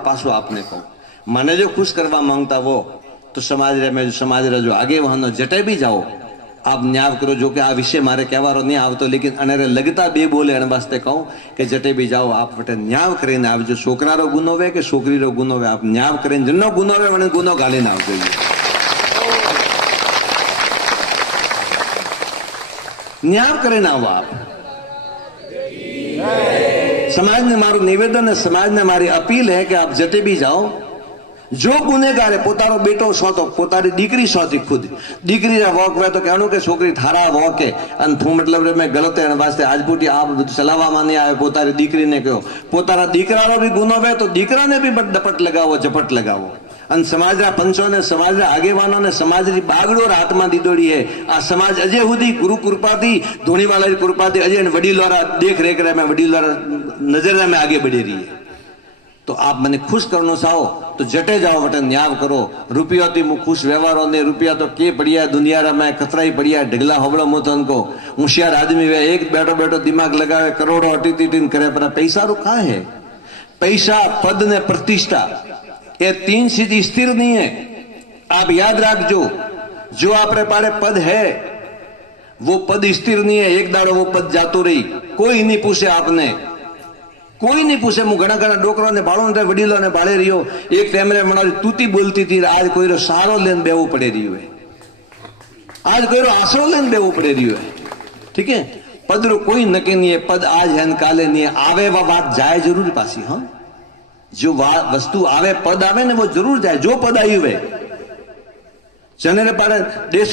पासो आपने कहो मने जो खुश करवा मांगता वो तो समाज रे में समाज रे जो आगे वहां जटे भी जाओ आप न्याय करो। जो कि आ विषय मारे कहवारो नहीं आवतो लेकिन अनेरे लगता बे बोले एने वास्ते कहूं कि जटे भी जाओ आप वटे न्याय करीने आवजो। छोकरा रो गुनो वे के छोकरी रो गुनो वे आप न्याय करीने जनो गुनो वे वने गुनो गालीने आवजो। न्याय करीने आवो आप। समाज ने मारू निवेदन है, समाज ने मारी अपील है कि आप जटे भी जाओ जो गुनेगार है पोतारो बेटो सोतो पोतारी दीकरी सोती खुद दीकरी रा वॉक वे तो कहणो के छोकरी थारा वॉक है अन थू मतलब रे मैं गलत है वास्ते આજપૂટી आप चलावा माने आवे पोतारी दीकरी ने कहो पोतारा दीकरानो भी गुनो वे तो दीकरा ने भी डपट लगावो झपट लगावो। अन समाज रा पंचो ने समाज रा आगेवानो ने समाज री बागडो हाथमां दीदोड़ी है। आ समाज अजय हुदी गुरु कृपाथी धोनीवाला री कृपाथी अजय वडीलोरा देख रेख रे में वडीलोरा नजर में आगे बढ़ी रही है। तो आप मने खुश करनो चाहो तो जटे जाओ वटे न्याय करो। रुपया थी मु खुश व्यवहारों ने रुपया तो के पड़िया दुनिया रा में कतरा ही पड़िया ढगला होबड़ो मोतन को होशियार आदमी वे एक बैठो बैठो दिमाग लगावे करोड़ों अटीतीन करे पर पैसा रो कहाँ है। पैसा पद ने प्रतिष्ठा ये तीन चीज स्थिर नहीं है। आप याद रखजो जो आपरे पाड़े पद है वो पद स्थिर नहीं है। एक दाड़ो वो पद जातो रही कोई नहीं पूछे आपने कोई नहीं पूछे। मु घना घना डोकरो ने बाळो ने वडीलो ने बाळे रियो एक टाइम रे मनारी तूती बोलती थी आज कोई रो सारो लेन बेवो पड़े रियो है। आज कोई रो आसरो लेन बेवो पड़े रियो है। ठीक है पद रो कोई नके नहीं है। पद आज है काले नहीं है। आवे वा बात जाए जरूर पासी। हाँ जो वस्तु आवे पद आवे ने वो जरूर जाए। जो पद आई हुए चने रे पाड़े देश